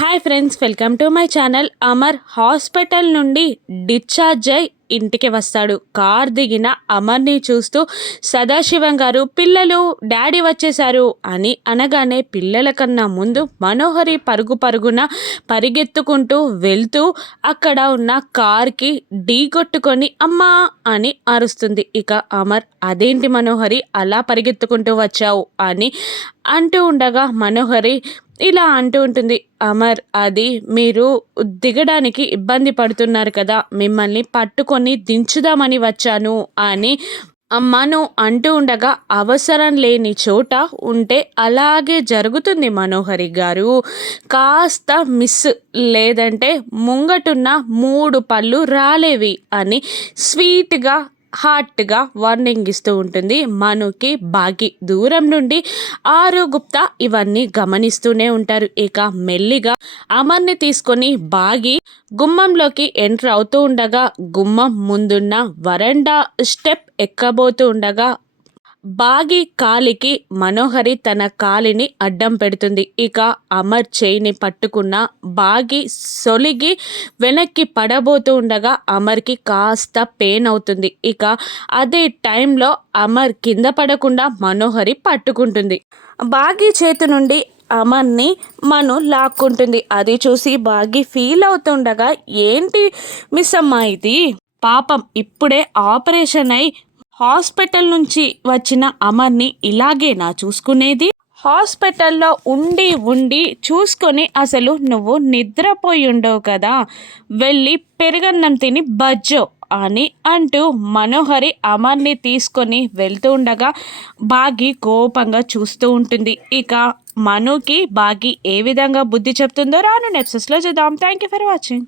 Hi friends welcome to my channel. Amar hospital నుండి discharge అయి ఇంటికి వస్తాడు. కార్ దిగిన అమర్ని చూస్తూ సదాశివం గారు పిల్లలు డాడీ వచ్చేశారు అని అనగానే పిల్లల కన్నా ముందు మనోహరి పరుగు పరుగున పరిగెత్తుకుంటూ వెళ్తూ అక్కడ ఉన్న కార్కి ఢీ కొట్టుకొని అమ్మా అని అరుస్తుంది. ఇక అమర్ అదేంటి మనోహరి అలా పరిగెత్తుకుంటూ వచ్చావు అని అంటూ ఉండగా మనోహరి ఇలా అంటూ ఉంటుంది అమర్ అది మీరు దిగడానికి ఇబ్బంది పడుతున్నారు కదా మిమ్మల్ని పట్టుకొని దించుదామని వచ్చాను అని అమ్మను అంటూ ఉండగా అవసరం లేని చోట ఉంటే అలాగే జరుగుతుంది మనోహరి గారు. కాస్త మిస్ లేదంటే ముంగటున్న మూడు పళ్ళు రాలేవి అని స్వీట్గా హార్ట్గా వార్నింగ్ ఇస్తూ ఉంటుంది. మనుకి బాగి దూరం నుండి ఆరు గుప్తా ఇవన్నీ గమనిస్తూనే ఉంటారు. ఇక మెల్లిగా అమర్ని తీసుకొని బాగి గుమ్మంలోకి ఎంటర్ అవుతూ ఉండగా గుమ్మం ముందున్న వరండా స్టెప్ ఎక్కబోతూ ఉండగా బాగి కాలికి మనోహరి తన కాలిని అడ్డం పెడుతుంది. ఇక అమర్ చేయిని పట్టుకున్న బాగి సొలిగి వెనక్కి పడబోతూ ఉండగా అమర్కి కాస్త పెయిన్ అవుతుంది. ఇక అదే టైంలో అమర్ కింద పడకుండా మనోహరి పట్టుకుంటుంది. బాగి చేతి నుండి అమర్ని మను లాక్కుంటుంది. అది చూసి బాగి ఫీల్ అవుతుండగా ఏంటి మిస్ అమ్మ ఇది? పాపం ఇప్పుడే ఆపరేషన్ అయి హాస్పిటల్ నుంచి వచ్చిన అమర్ని ఇలాగే నా చూసుకునేది? హాస్పిటల్లో ఉండి ఉండి చూసుకొని అసలు నువ్వు నిద్రపోయి ఉండవు కదా. వెళ్ళి పెరుగన్నం తిని బజ్జో అని అంటూ మనోహరి అమర్ని తీసుకొని వెళ్తూ ఉండగా బాగి కోపంగా చూస్తూ ఉంటుంది. ఇక మనుకి బాగి ఏ విధంగా బుద్ధి చెప్తుందో రాను నెప్సెస్లో చూద్దాం. Thank you for watching